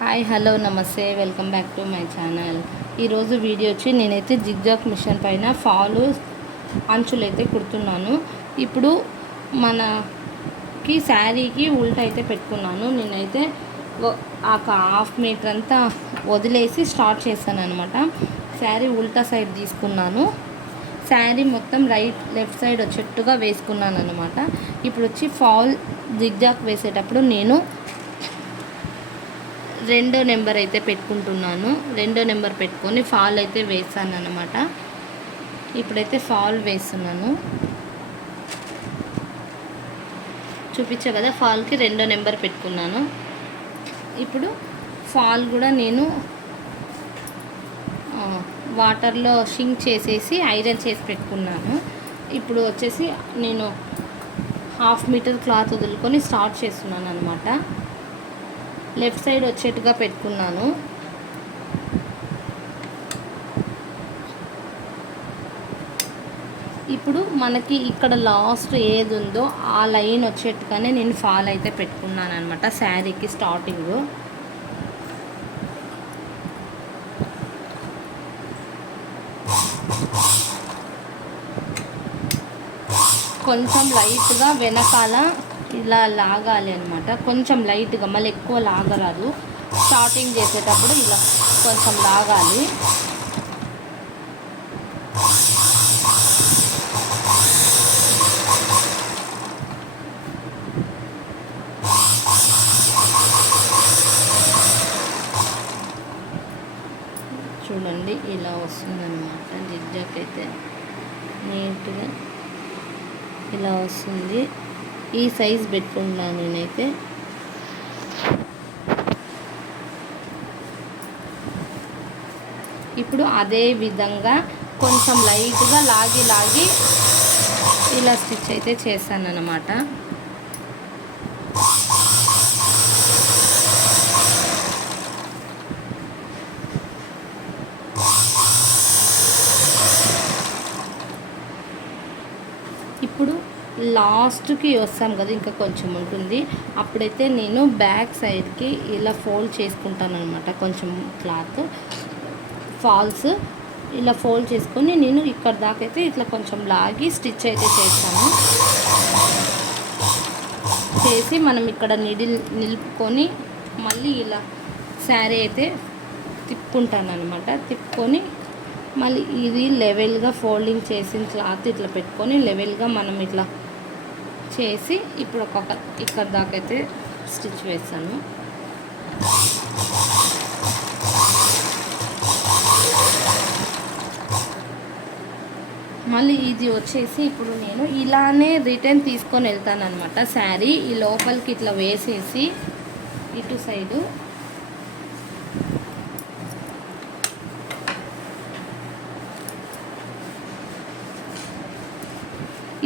Hi hello నమస్తే welcome back to my channel. ఈరోజు video వచ్చి నేనైతే జిగ్జాగ్ మిషన్ పైన ఫాలు అంచులు అయితే కుడుతున్నాను. ఇప్పుడు మనకి శారీకి ఉల్టా అయితే పెట్టుకున్నాను. నేనైతే ఒక హాఫ్ మీటర్ అంతా వదిలేసి స్టార్ట్ చేశాను అనమాట. శారీ ఉల్టా సైడ్ తీసుకున్నాను. శారీ మొత్తం లెఫ్ట్ సైడ్ వచ్చేట్టుగా వేసుకున్నాను అనమాట. ఇప్పుడు వచ్చి ఫాల్ జిగ్జాగ్ వేసేటప్పుడు నేను 2వ నెంబర్ అయితే పెట్టుకుంటున్నాను. 2వ నెంబర్ పెట్టుకొని ఫాల్ అయితే వేసాను అనమాట. ఇప్పుడైతే ఫాల్ వేస్తున్నాను. చూపించా కదా, ఫాల్కి 2వ నెంబర్ పెట్టుకున్నాను. ఇప్పుడు ఫాల్ కూడా నేను వాటర్లో షింక్ చేసేసి ఐరన్ చేసి పెట్టుకున్నాను. ఇప్పుడు వచ్చేసి నేను హాఫ్ మీటర్ క్లాత్ వదులుకొని స్టార్ట్ చేస్తున్నాను అనమాట. లెఫ్ట్ సైడ్ వచ్చేట్టుగా పెట్టుకున్నాను. ఇప్పుడు మనకి ఇక్కడ లాస్ట్ ఏది ఉందో ఆ లైన్ వచ్చేట్టుగానే నేను ఫాల్ అయితే పెట్టుకున్నాను అనమాట శారీకి స్టార్టింగ్. కొంచెం లైట్గా వెనకాల ఇలా లాగాలి అనమాట. కొంచెం లైట్గా, మళ్ళీ ఎక్కువ లాగరాదు. స్టార్టింగ్ చేసేటప్పుడు ఇలా కొంచెం లాగాలి. చూడండి, ఇలా వస్తుందన్నమాట. జిగ్జాగ్ అయితే నీట్గా ఇలా వస్తుంది. ఈ సైజ్ పెట్టుకుంటున్నాను నేనైతే. ఇప్పుడు అదే విధంగా కొంచెం లైట్గా లాగి ఇలా స్టిచ్ అయితే చేస్తాను అన్నమాట. ఇప్పుడు లాస్ట్కి వస్తాం కదా, ఇంకా కొంచెం ఉంటుంది. అప్పుడైతే నేను బ్యాక్ సైడ్కి ఇలా ఫోల్డ్ చేసుకుంటాను అనమాట. కొంచెం క్లాత్ ఫాల్స్ ఇలా ఫోల్డ్ చేసుకొని నేను ఇక్కడ దాకా అయితే ఇట్లా కొంచెం లాగి స్టిచ్ అయితే చేస్తాను. చేసి మనం ఇక్కడ నిలుపుకొని మళ్ళీ ఇలా శారీ అయితే తిప్పుకుంటాను అనమాట. తిప్పుకొని మళ్ళీ ఇది లెవెల్గా ఫోల్డింగ్ చేసిన క్లాత్ ఇట్లా పెట్టుకొని లెవెల్గా మనం ఇట్లా చేసి ఇప్పుడు ఇక్కడ దాకా అయితే స్టిచ్ వేస్తాను. మళ్ళీ ఇది వచ్చేసి ఇప్పుడు నేను ఇలానే రిటర్న్ తీసుకొని వెళ్తాను అనమాట. శారీ ఈ లోపలికి ఇట్లా వేసేసి ఇటు సైడు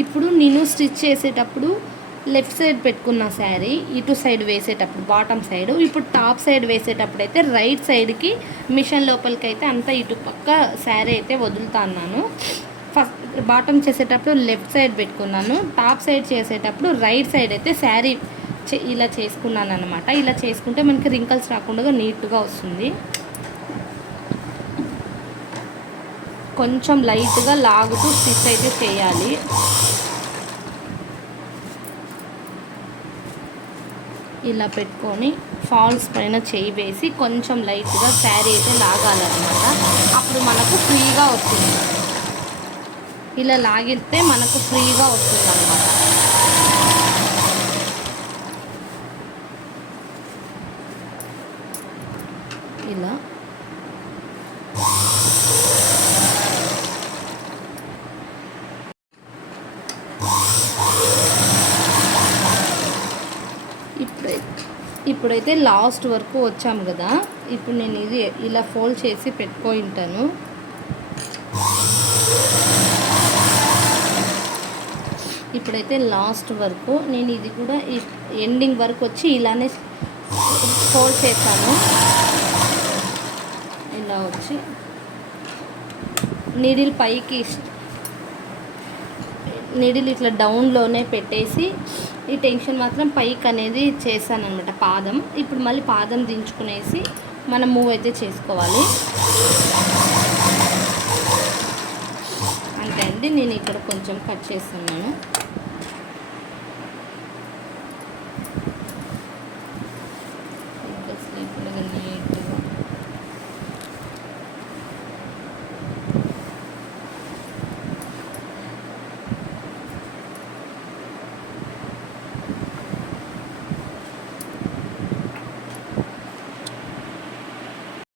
ఇప్పుడు నేను స్టిచ్ చేసేటప్పుడు లెఫ్ట్ సైడ్ పెట్టుకున్న శారీ ఇటు సైడ్ వేసేటప్పుడు బాటమ్ సైడ్, ఇప్పుడు టాప్ సైడ్ వేసేటప్పుడు అయితే రైట్ సైడ్కి మిషన్ లోపలికి అయితే అంతా ఇటు పక్క శారీ అయితే వదులుతాను. ఫస్ట్ బాటమ్ చేసేటప్పుడు లెఫ్ట్ సైడ్ పెట్టుకున్నాను. టాప్ సైడ్ చేసేటప్పుడు రైట్ సైడ్ అయితే శారీ ఇలా చేసుకున్నాను అనమాట. ఇలా చేసుకుంటే మనకి రింకల్స్ రాకుండా నీట్గా వస్తుంది. కొంచెం లైట్గా లాగుతూ స్టిచ్ అయితే చేయాలి. ఇలా పెట్టుకొని ఫాల్స్ పైన చేయి వేసి కొంచెం లైట్గా శారీ అయితే లాగాలన్నమాట. అప్పుడు మనకు ఫ్రీగా వస్తుంది. ఇలా లాగితే మనకు ఫ్రీగా వస్తుంది అన్నమాట. ఇలా ఇప్పుడైతే లాస్ట్ వరకు వచ్చాము కదా. ఇప్పుడు నేను ఇది ఇలా ఫోల్డ్ చేసి పెట్టుకొని ఉంటాను. ఇప్పుడైతే లాస్ట్ వరకు నేను ఇది కూడా ఎండింగ్ వరకు వచ్చి ఇలానే ఫోల్డ్ చేస్తాను. ఇలా వచ్చి నీడిల్ పైకి నీడిల్ ఇట్లా డౌన్లోనే పెట్టేసి ఈ టెన్షన్ మాత్రం పైకి అనేది చేశాను అనమాట పాదం. ఇప్పుడు మళ్ళీ పాదం దించుకునేసి మనం మూవ్ అయితే చేసుకోవాలి. అంతే అండి, నేను ఇక్కడ కొంచెం కట్ చేస్తున్నాను.